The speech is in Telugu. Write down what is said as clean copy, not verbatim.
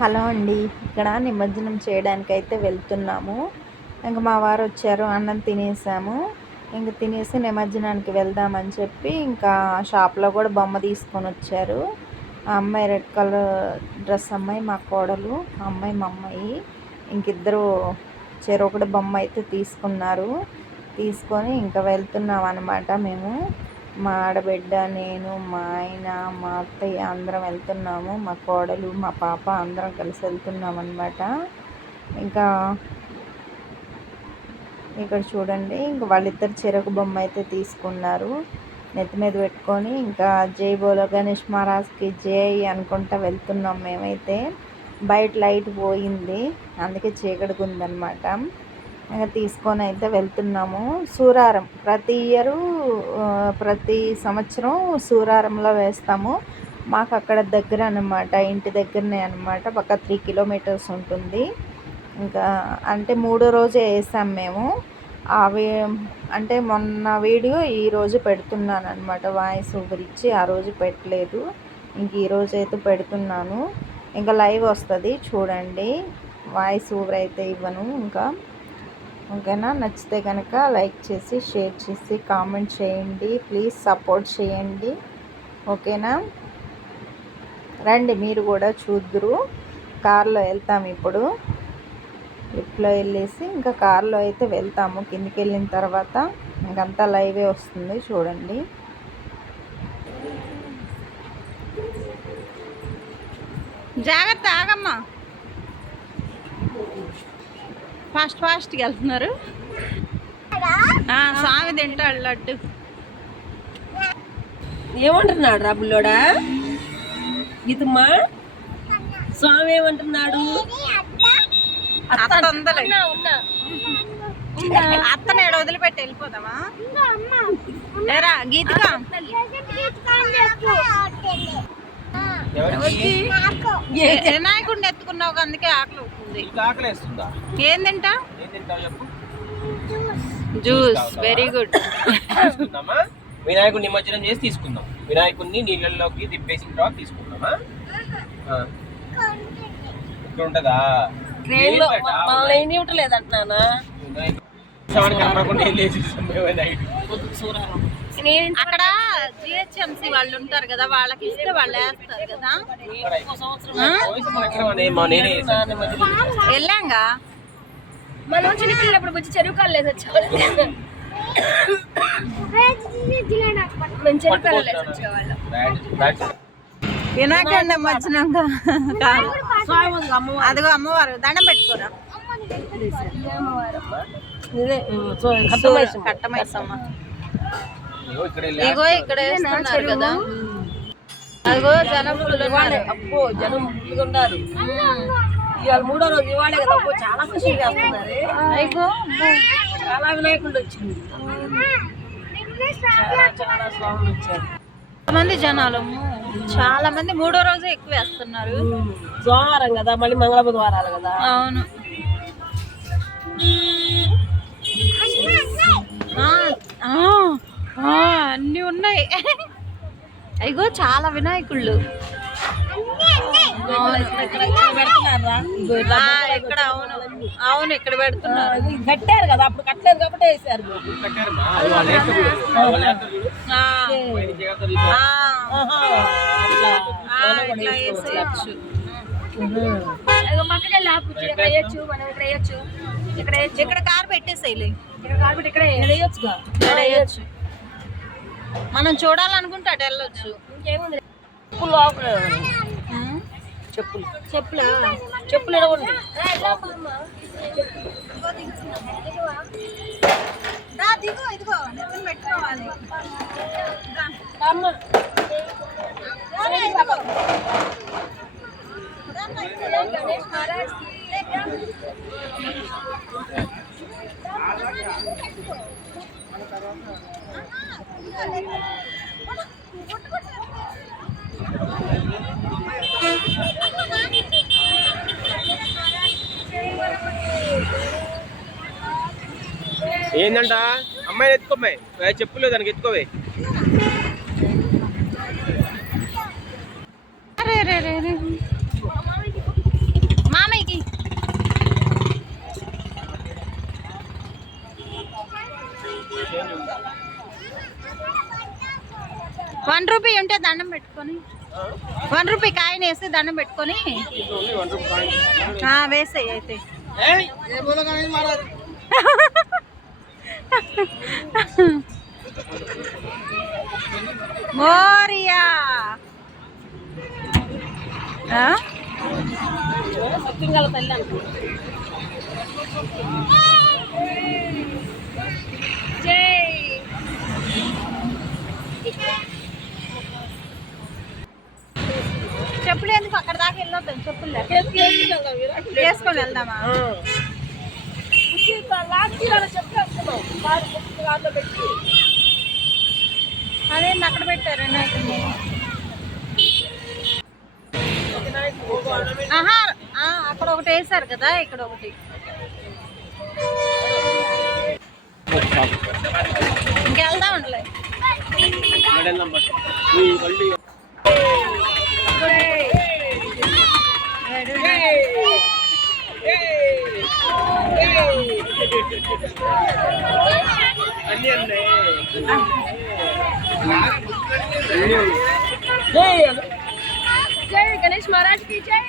హలో అండి, ఇక్కడ నిమజ్జనం చేయడానికి అయితే వెళ్తున్నాము. ఇంక మా వారు వచ్చారు, అన్నం తినేసాము. ఇంక తినేసి నిమజ్జనానికి వెళ్దామని చెప్పి ఇంకా షాప్లో కూడా బొమ్మ తీసుకొని వచ్చారు. ఆ అమ్మాయి రెడ్ కలర్ డ్రెస్ అమ్మాయి మా కోడలు, ఆ అమ్మాయి మా అమ్మాయి. ఇంకిద్దరు చెరొకటి బొమ్మ అయితే తీసుకున్నారు. తీసుకొని ఇంకా వెళ్తున్నాం అన్నమాట. మేము మా ఆడబిడ్డ, నేను, మా ఆయన, మా అత్తయ్య అందరం వెళ్తున్నాము. మా కోడలు, మా పాప అందరం కలిసి వెళ్తున్నాం అన్నమాట. ఇంకా ఇక్కడ చూడండి, ఇంక వాళ్ళిద్దరు చెరకు బొమ్మ అయితే తీసుకున్నారు. నెత్తి మీద పెట్టుకొని ఇంకా జై బోలో గణేష్ మహారాజ్కి జై అనుకుంటా వెళ్తున్నాం మేమైతే. బయట లైట్ పోయింది, అందుకే చీకటిగా ఉందన్నమాట. ఇంకా తీసుకొని అయితే వెళ్తున్నాము. సూరారం ప్రతి సంవత్సరం సూరారంలో వేస్తాము. మాకు అక్కడ దగ్గర అన్నమాట, ఇంటి దగ్గరనే అన్నమాట. పక్క 3 కిలోమీటర్స్ ఉంటుంది. ఇంకా అంటే 3వ రోజే వేసాం మేము. అవి అంటే మొన్న వీడియో ఈరోజు పెడుతున్నాను అనమాట. వాయిస్ ఓవర్ ఇచ్చి ఆ రోజు పెట్టలేదు, ఇంక ఈరోజు అయితే పెడుతున్నాను. ఇంకా లైవ్ వస్తుంది చూడండి, వాయిస్ ఓవర్ అయితే ఇవ్వను. ఇంకా ఓకేనా, నచ్చితే కనుక లైక్ చేసి షేర్ చేసి కామెంట్ చేయండి, ప్లీజ్ సపోర్ట్ చేయండి. ఓకేనా, రండి మీరు కూడా చూద్దురు. కార్లో వెళ్తాం ఇప్పుడు. లిఫ్ట్లో వెళ్ళేసి ఇంకా కార్లో అయితే వెళ్తాము. కిందికి వెళ్ళిన తర్వాత ఇంకంతా లైవే వస్తుంది చూడండి. జాగ్రత్త, ఆగమ్మా. ఫాస్ట్గా వెళ్తున్నారు. స్వామి తింటాడు లడ్డు. ఏమంటున్నాడు రా బుల్లోడా? గీతమ్మా, స్వామి ఏమంటున్నాడు? అత్తను ఏడు వదిలిపెట్టి వెళ్ళిపోతామా? లేరా గీతగా వినాయకుడిని ఎత్తుకున్నావు, అందుకే ఆకలి అవుతుంది. ఏం తింటా? జ్యూస్. Very good. వినాయకుడిని నిమజ్జనం చేసి తీసుకుందాం. వినాయకుడిని నీళ్ళల్లోకి తిప్పేసిన తర్వాత తీసుకుందామా? ఇక్కడ ఉంటదా? లేదంటున్నానా? అక్కడ జిహెచ్ఎంసీ వాళ్ళు ఉంటారు కదా, వాళ్ళకి ఇస్తే వాళ్ళు వేస్తారు కదా. వెళ్ళాంగా మనం చిన్నపిల్లప్పుడు వచ్చి చెరువు కాళ్ళు వేసి వచ్చేవాళ్ళం. వినాయకుడి నిమజ్జనంగా అదిగో అమ్మవారు దండం పెట్టుకోరా. కట్టమైసమ్మ ఇగో ఇక్కడ వేస్తున్నారు కదా. అదిగో జనం అబ్బో, జనం ఫుల్గా ఉన్నారు. ఇవాళ 3వ రోజు, ఇవాళే కదా. చాలా ఖుషి చేస్తున్నారు. చాలా వినాయకుడు వచ్చింది, చాలా స్వాములు వచ్చారు. మంది జనాలు, చాలా మంది 3వ రోజు ఎక్కువ వేస్తున్నారు. సోమవారం కదా, మళ్ళీ మంగళ బుధవారాలు కదా. అవును. అన్నీ ఉన్నాయి. అయ్యో చాలా వినాయకుళ్ళు. ఇక్కడ అవును ఇక్కడ పెడుతున్నారు. కట్టారు కదా, అప్పుడు కట్టలేదు కాబట్టి వేసారు. ఇట్లా వేసేయచ్చు. ఇక్కడ కార్ పెట్టేసేయలే. ఇక్కడ వేయచ్చు. మనం చూడాలనుకుంటే అటు వెళ్ళొచ్చు. ఇంకేముంది, చెప్పులా చెప్పులు ఎడవండి. ఇదిగో పెట్టుకోవాలి. గణేష్ మహారాజ్ ఏందంట? అమ్మాయిని ఎత్తుకోమ్మాయి, చెప్పులేదు దానికి ఎత్తుకోవే. రూపాయి ఉంటే దండం పెట్టుకొని 1 రూపాయి కాయిన్ వేసి దండం పెట్టుకొని వేసేయి అయితే. మోరియా సత్యంగాల తల్లి అనుకో. చెప్పులు ఎందుకు అక్కడ దాకా వెళ్ళొద్దాం, చెప్పులు వేసుకొని వెళ్దామా? అదేంటి అక్కడ పెట్టారు వినాయకుడిని? ఆహా అక్కడ ఒకటి వేసారు కదా, ఇక్కడ ఒకటి. ఇంకెళ్దాం ఉండలే. जय गणेश महाराज की जय।